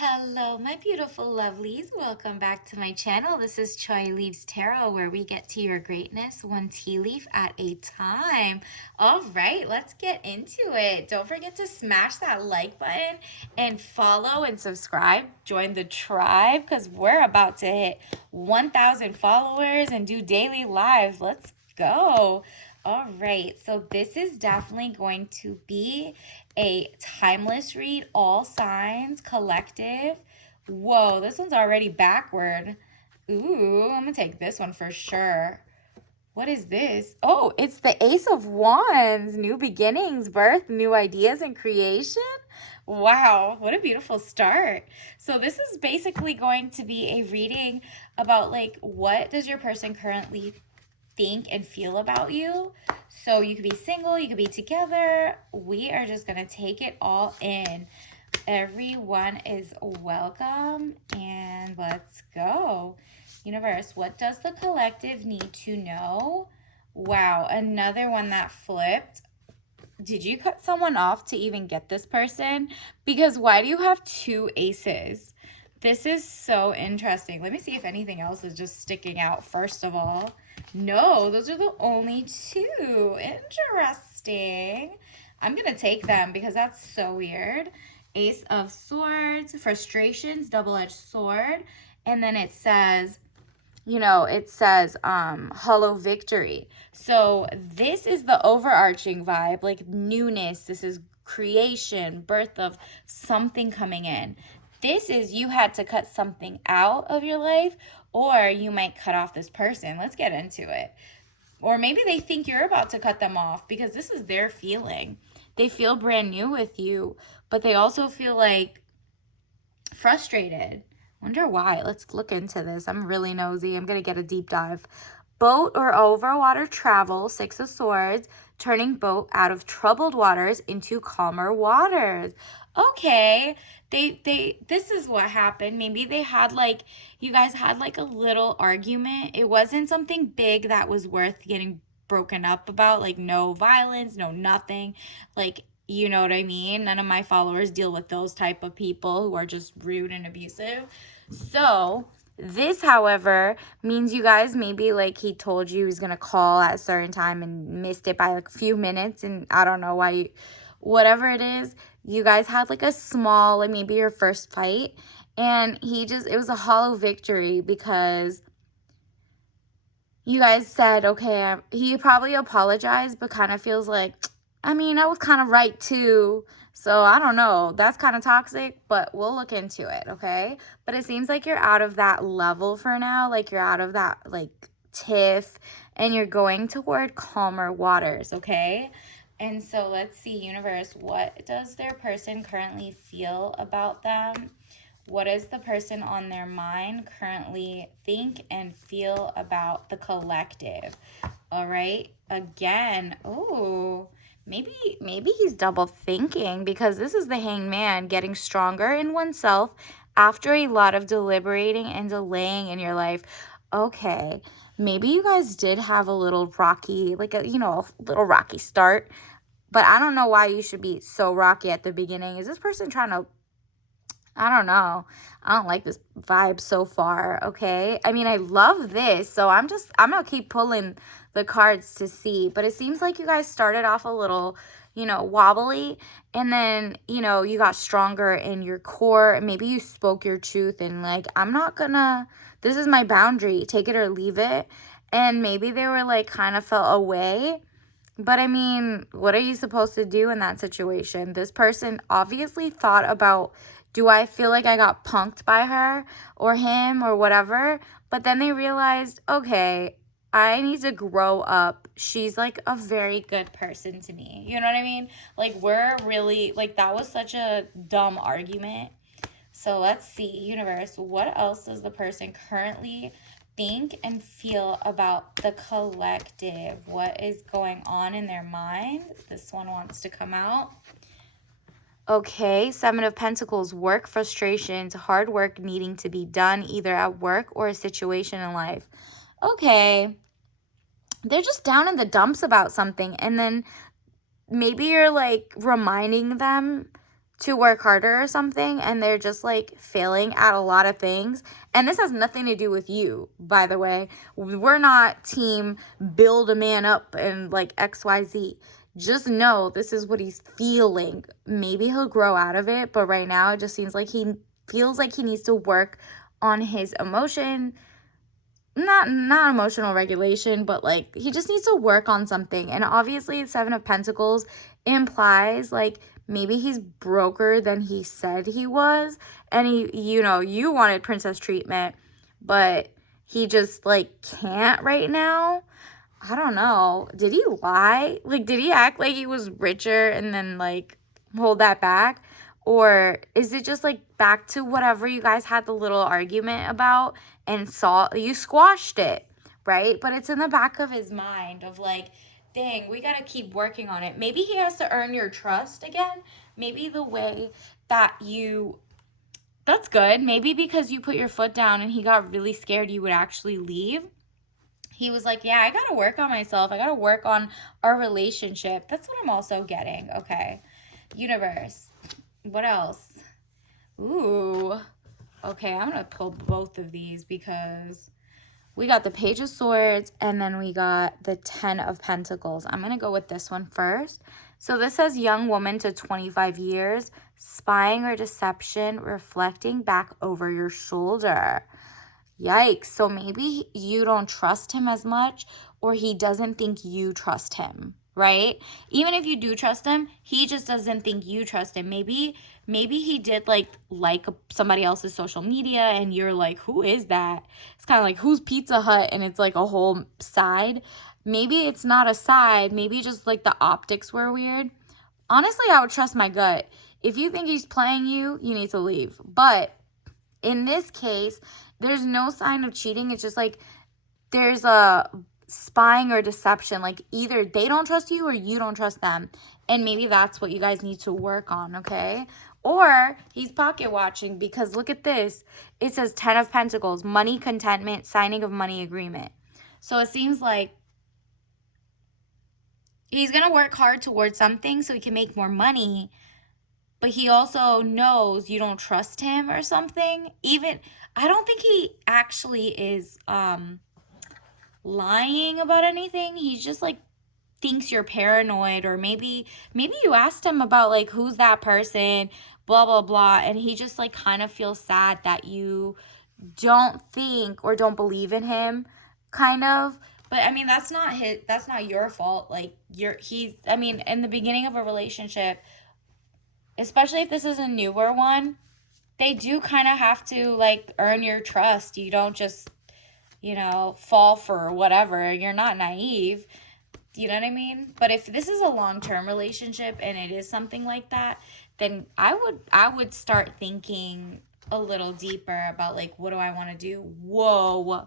Hello, my beautiful lovelies. Welcome back to my channel. This is Choi Leaves Tarot, where we get to your greatness one tea leaf at a time. All right, let's get into it. Don't forget to smash that like button and follow and subscribe. Join the tribe because we're about to hit 1,000 followers and do daily lives. Let's go. All right, so this is definitely going to be a timeless read, all signs, collective. Whoa, this one's already backward. Ooh, I'm gonna take this one for sure. What is this? Oh, it's the Ace of Wands. New beginnings, birth, new ideas, and creation. Wow, what a beautiful start. So this is basically going to be a reading about like what does your person currently think and feel about you. So you could be single, you could be together. We are just going to take it all in. Everyone is welcome and let's go. Universe, what does the collective need to know? Wow, another one that flipped. Did you cut someone off to even get this person? Because why do you have two aces? This is so interesting. Let me see if anything else is just sticking out first of all. No, those are the only two. Interesting. I'm going to take them because that's so weird. Ace of Swords, frustrations, double-edged sword. And then it says, hollow victory. So this is the overarching vibe, like newness. This is creation, birth of something coming in. This is you had to cut something out of your life, or you might cut off this person. Let's get into it. Or maybe they think you're about to cut them off because this is their feeling. They feel brand new with you, but they also feel like frustrated. Wonder why. Let's look into this. I'm really nosy. I'm going to get a deep dive. Boat or overwater travel, Six of Swords, turning boat out of troubled waters into calmer waters. Okay. This is what happened. Maybe they had like, you guys had like a little argument. It wasn't something big that was worth getting broken up about, like no violence, no nothing. Like, you know what I mean? None of my followers deal with those type of people who are just rude and abusive. So this, however, means you guys maybe like he told you he was going to call at a certain time and missed it by like a few minutes. And I don't know why, whatever it is, you guys had like a small, like maybe your first fight. And it was a hollow victory because you guys said, okay, he probably apologized, but kind of feels like, I mean, I was kind of right too. So I don't know. That's kind of toxic, but we'll look into it, okay? But it seems like you're out of that level for now. Like you're out of that like tiff and you're going toward calmer waters, okay? And so let's see, universe, what does their person currently feel about them? What does the person on their mind currently think and feel about the collective? All right. Again, oh, maybe he's double thinking because this is the Hangman, getting stronger in oneself after a lot of deliberating and delaying in your life. Okay. Maybe you guys did have a little rocky, like a little rocky start, but I don't know why you should be so rocky at the beginning. Is this person trying to, I don't know. I don't like this vibe so far, okay? I mean, I love this, so I'm going to keep pulling the cards to see. But it seems like you guys started off a little, wobbly, and then, you got stronger in your core. Maybe you spoke your truth and like, this is my boundary, take it or leave it. And maybe they were like kind of felt away. But I mean, what are you supposed to do in that situation? This person obviously thought about, do I feel like I got punked by her or him or whatever? But then they realized, okay, I need to grow up. She's like a very good person to me. You know what I mean? Like we're really, like that was such a dumb argument. So let's see, universe, what else does the person currently think and feel about the collective? What is going on in their mind? This one wants to come out. Okay, Seven of Pentacles, work frustrations, hard work needing to be done either at work or a situation in life. Okay, they're just down in the dumps about something, and then maybe you're like reminding them to work harder or something, and they're just like failing at a lot of things. And this has nothing to do with you, by the way. We're not team build a man up and like XYZ. Just know this is what he's feeling. Maybe he'll grow out of it, but right now it just seems like he feels like he needs to work on his emotion, not emotional regulation, but like he just needs to work on something. And obviously, Seven of Pentacles implies like maybe he's broker than he said he was, and he, you know, you wanted princess treatment, but he just like can't right now. I don't know. Did he lie? Like, did he act like he was richer and then like hold that back? Or is it just like back to whatever you guys had the little argument about and saw you squashed it, right? But it's in the back of his mind of like, dang, we got to keep working on it. Maybe he has to earn your trust again. Maybe the way that you, that's good. Maybe because you put your foot down and he got really scared you would actually leave. He was like, yeah, I got to work on myself. I got to work on our relationship. That's what I'm also getting. Okay. Universe. What else? Ooh. Okay, I'm going to pull both of these because we got the Page of Swords and then we got the 10 of Pentacles. I'm going to go with this one first. So this says young woman to 25 years, spying or deception, reflecting back over your shoulder. Yikes. So maybe you don't trust him as much, or he doesn't think you trust him, right? Even if you do trust him, he just doesn't think you trust him. Maybe he did like somebody else's social media and you're like, who is that? It's kind of like, who's Pizza Hut? And it's like a whole side. Maybe it's not a side. Maybe just like the optics were weird. Honestly, I would trust my gut. If you think he's playing you, you need to leave. But in this case, there's no sign of cheating. It's just like there's a spying or deception. Like either they don't trust you or you don't trust them. And maybe that's what you guys need to work on, okay? Or he's pocket watching because look at this. It says 10 of Pentacles, money, contentment, signing of money agreement. So it seems like he's going to work hard towards something so he can make more money. But he also knows you don't trust him or something. Even, I don't think he actually is lying about anything. He's just like thinks you're paranoid, or maybe you asked him about like who's that person, blah blah blah, and he just like kind of feels sad that you don't think or don't believe in him, kind of. But I mean, that's not your fault. Like I mean, in the beginning of a relationship, especially if this is a newer one, they do kind of have to like earn your trust. You don't just, you know, fall for whatever. You're not naive. You know what I mean? But if this is a long-term relationship and it is something like that, then I would start thinking a little deeper about like, what do I want to do? Whoa.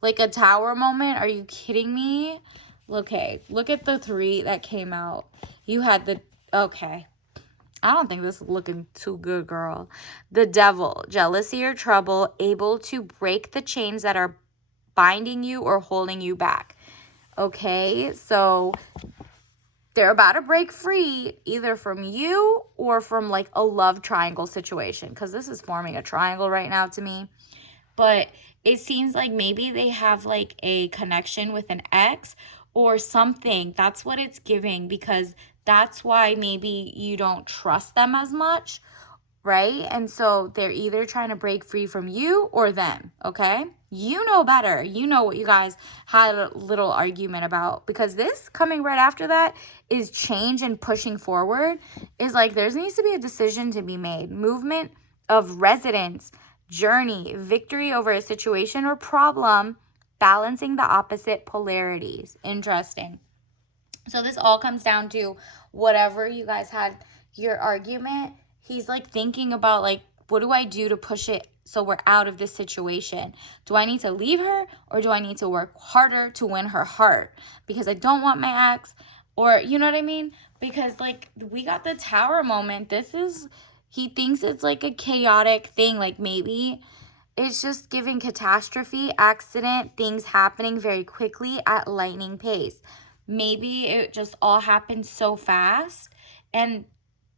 Like a tower moment? Are you kidding me? Okay, look at the 3 that came out. You had the, okay. I don't think this is looking too good, girl. The Devil, jealousy or trouble, able to break the chains that are binding you or holding you back. Okay, so they're about to break free either from you or from like a love triangle situation, because this is forming a triangle right now to me. But it seems like maybe they have like a connection with an ex or something. That's what it's giving, because that's why maybe you don't trust them as much, right? And so they're either trying to break free from you or them, okay? You know better. You know what you guys had a little argument about, because this coming right after that is change and pushing forward. Is like there needs to be a decision to be made. Movement of residence, journey, victory over a situation or problem, balancing the opposite polarities. Interesting. So this all comes down to whatever you guys had your argument. He's like thinking about like, what do I do to push it so we're out of this situation? Do I need to leave her, or do I need to work harder to win her heart? Because I don't want my ex, or you know what I mean? Because like we got the tower moment. He thinks it's like a chaotic thing. Like maybe it's just giving catastrophe, accident, things happening very quickly at lightning pace. Maybe it just all happened so fast, and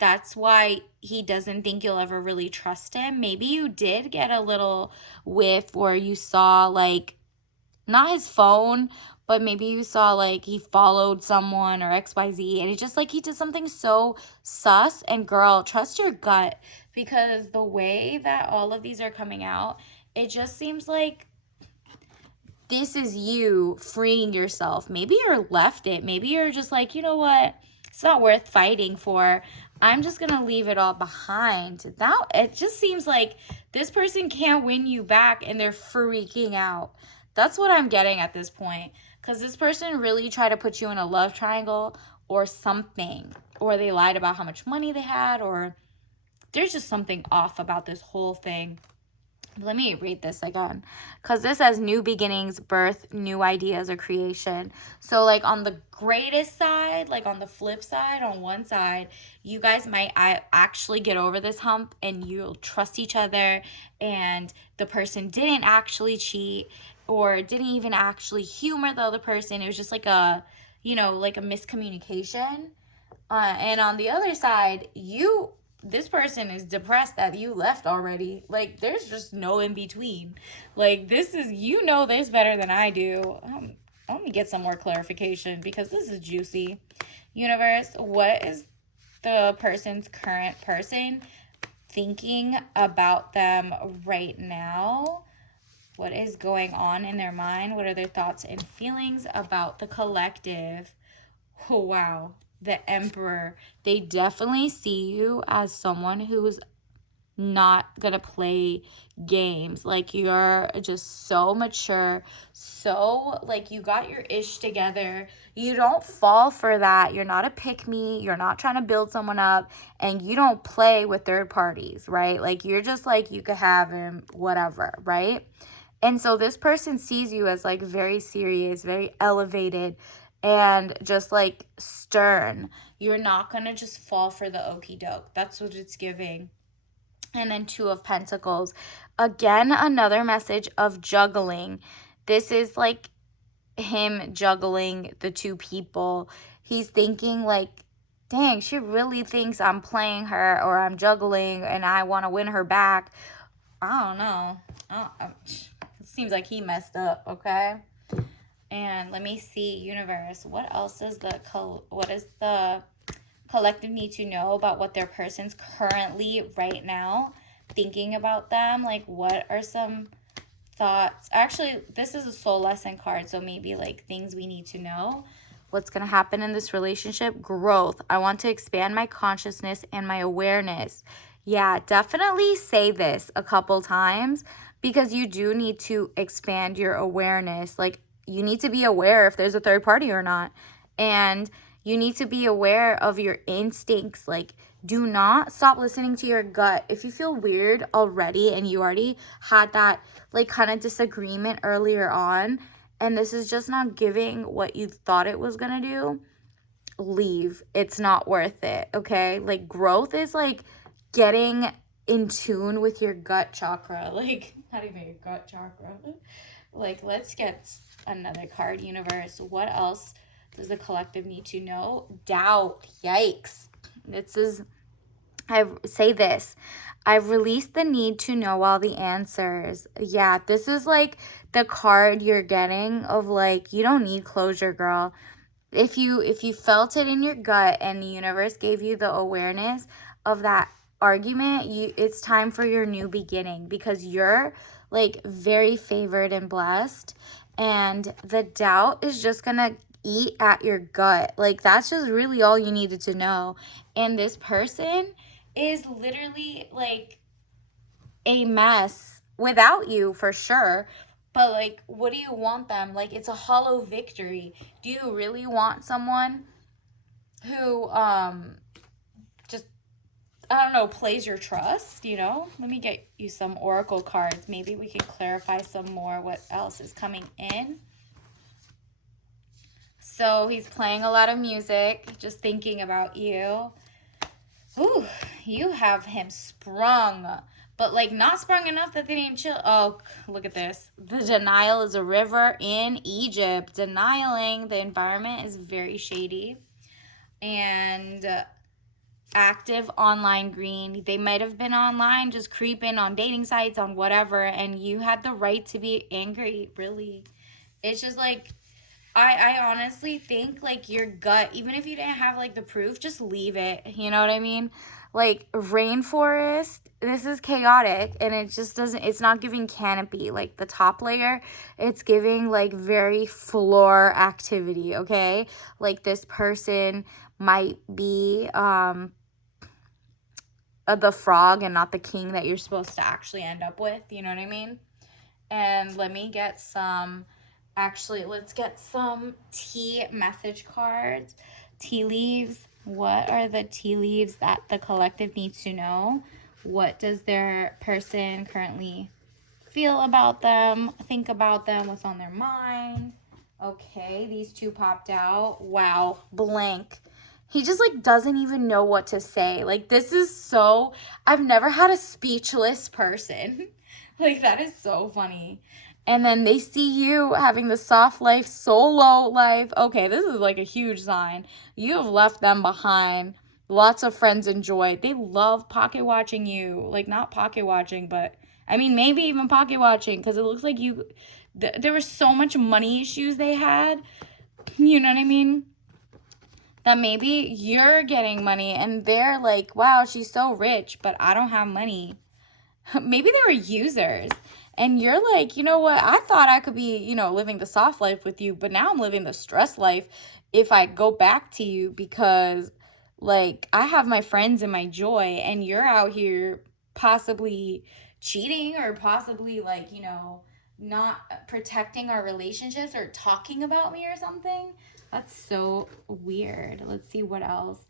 That's why he doesn't think you'll ever really trust him. Maybe you did get a little whiff, or you saw like, not his phone, but maybe you saw like he followed someone or XYZ, and it's just like he did something so sus. And girl, trust your gut, because the way that all of these are coming out, it just seems like this is you freeing yourself. Maybe you're left it. Maybe you're just like, you know what? It's not worth fighting for. I'm just going to leave it all behind. Now, it just seems like this person can't win you back and they're freaking out. That's what I'm getting at this point. Because this person really tried to put you in a love triangle or something. Or they lied about how much money they had. Or there's just something off about this whole thing. Let me read this again, because this says new beginnings, birth, new ideas, or creation. So like on the greatest side, like on the flip side, on one side, you guys might actually get over this hump and you'll trust each other, and the person didn't actually cheat or didn't even actually humor the other person. It was just like a, you know, like a miscommunication. And on the other side, this person is depressed that you left already. Like, there's just no in between. Like, this is, you know this better than I do. Let me get some more clarification, because this is juicy. Universe, what is the person's current person thinking about them right now? What is going on in their mind? What are their thoughts and feelings about the collective? Oh, wow. The Emperor. They definitely see you as someone who's not gonna play games. Like, you're just so mature, so like you got your ish together. You don't fall for that. You're not a pick me. You're not trying to build someone up, and you don't play with third parties, right? Like, you're just like, you could have him, whatever, right? And so this person sees you as like very serious, very elevated, and just like stern. You're not gonna just fall for the okie doke. That's what it's giving. And then Two of Pentacles. Again, another message of juggling. This is like him juggling the two people. He's thinking like, dang, she really thinks I'm playing her, or I'm juggling and I want to win her back. I don't know. It seems like he messed up, okay? And let me see, universe, what else is what is the collective need to know about what their person's currently right now thinking about them? Like, what are some thoughts? Actually, this is a soul lesson card, so maybe like things we need to know. What's going to happen in this relationship? Growth. I want to expand my consciousness and my awareness. Yeah, definitely say this a couple times, because you do need to expand your awareness. Like, you need to be aware if there's a third party or not. And you need to be aware of your instincts. Like, do not stop listening to your gut. If you feel weird already and you already had that like kind of disagreement earlier on, and this is just not giving what you thought it was gonna do, leave. It's not worth it, okay? Like, growth is like getting in tune with your gut chakra. Like, not even your gut chakra. Like, let's get another card, universe. What else does the collective need to know? Doubt. Yikes. This is, I say this, I've released the need to know all the answers. Yeah, this is like the card you're getting of like, you don't need closure, girl. If you felt it in your gut and the universe gave you the awareness of that argument, it's time for your new beginning, because you're like very favored and blessed, and the doubt is just gonna eat at your gut. Like, that's just really all you needed to know. And this person is literally like a mess without you, for sure. But like, what do you want them? Like, it's a hollow victory. Do you really want someone who just, I don't know, plays your trust, you know? Let me get you some oracle cards. Maybe we can clarify some more what else is coming in. So he's playing a lot of music, just thinking about you. Ooh, you have him sprung, but like not sprung enough that they didn't chill. Oh, look at this. The denial is a river in Egypt. Denying the environment is very shady. And active online green. They might have been online just creeping on dating sites, on whatever, and you had the right to be angry, really. It's just like, I honestly think like your gut, even if you didn't have like the proof, just leave it. You know what I mean? Like rainforest, this is chaotic and it just doesn't, it's not giving canopy. Like the top layer, it's giving like very floor activity, okay? Like this person might be the frog and not the king that you're supposed to actually end up with. You know what I mean? And let me get some, actually, let's get some tea message cards. Tea leaves. What are the tea leaves that the collective needs to know? What does their person currently feel about them, think about them, what's on their mind? Okay, these two popped out. Wow, blank. He just like doesn't even know what to say. Like this is so, I've never had a speechless person. Like that is so funny. And then they see you having the soft life, solo life. Okay, this is like a huge sign. You have left them behind. Lots of friends enjoy. They love pocket watching you. Like not pocket watching, but I mean maybe even pocket watching because it looks like you there was so much money issues they had. You know what I mean? That maybe you're getting money and they're like, wow, she's so rich, but I don't have money. Maybe they were users. And you're like, you know what? I thought I could be, living the soft life with you, but now I'm living the stress life if I go back to you because, like, I have my friends and my joy, and you're out here possibly cheating or possibly, like, not protecting our relationships or talking about me or something. That's so weird. Let's see what else.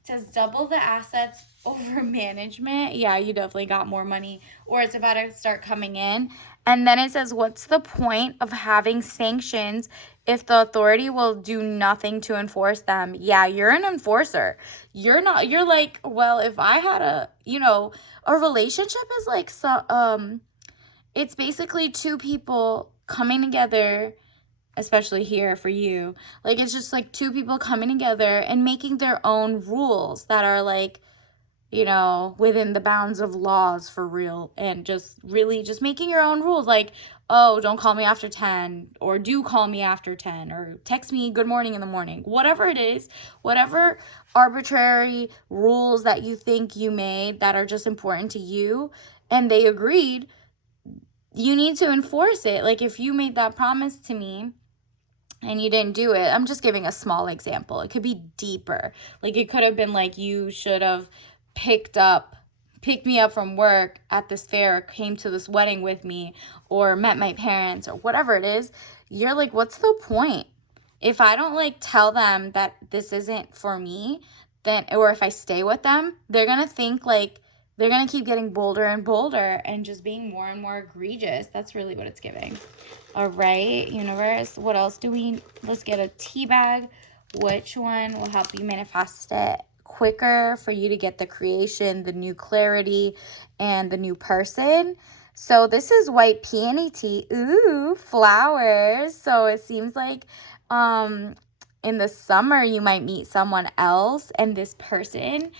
It says double the assets over management. Yeah, you definitely got more money, or it's about to start coming in. And then it says, what's the point of having sanctions if the authority will do nothing to enforce them? Yeah, you're an enforcer. You're not, you're like, well, if I had a relationship is like, it's basically two people coming together, especially here for you. Like, it's just like two people coming together and making their own rules that are like, within the bounds of laws for real, and just really just making your own rules. Like, oh, don't call me after 10, or do call me after 10, or text me good morning in the morning. Whatever it is, whatever arbitrary rules that you think you made that are just important to you, and they agreed, you need to enforce it. Like, if you made that promise to me and you didn't do it, I'm just giving a small example. It could be deeper. Like, it could have been like, you should have picked me up from work at this fair, or came to this wedding with me, or met my parents, or whatever it is. You're like, what's the point? If I don't like tell them that this isn't for me, then, or if I stay with them, they're going to think like, they're going to keep getting bolder and bolder and just being more and more egregious. That's really what it's giving. All right, universe, what else do we, let's get a tea bag. Which one will help you manifest it quicker for you to get the creation, the new clarity, and the new person? So this is white peony tea. Ooh, flowers. So it seems like in the summer you might meet someone else, and this person,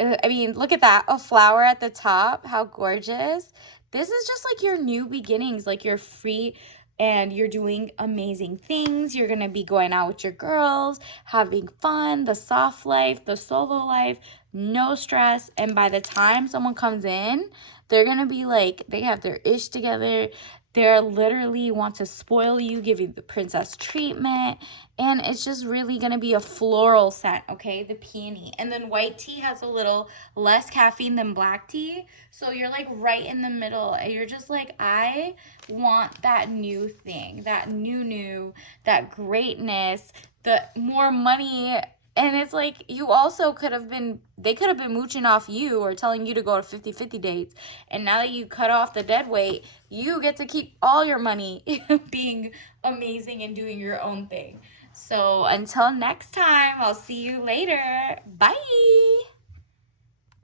I mean, look at that, a flower at the top. How gorgeous. This is just like your new beginnings, like you're free and you're doing amazing things. You're going to be going out with your girls, having fun, the soft life, the solo life, no stress. And by the time someone comes in, they're going to be like, they have their ish together. They're literally want to spoil you, give you the princess treatment. And it's just really going to be a floral scent, okay? The peony. And then white tea has a little less caffeine than black tea. So you're like right in the middle. And you're just like, I want that new thing, that new, that greatness, the more money. And it's like, you also they could have been mooching off you or telling you to go to 50-50 dates. And now that you cut off the dead weight, you get to keep all your money being amazing and doing your own thing. So until next time, I'll see you later. Bye.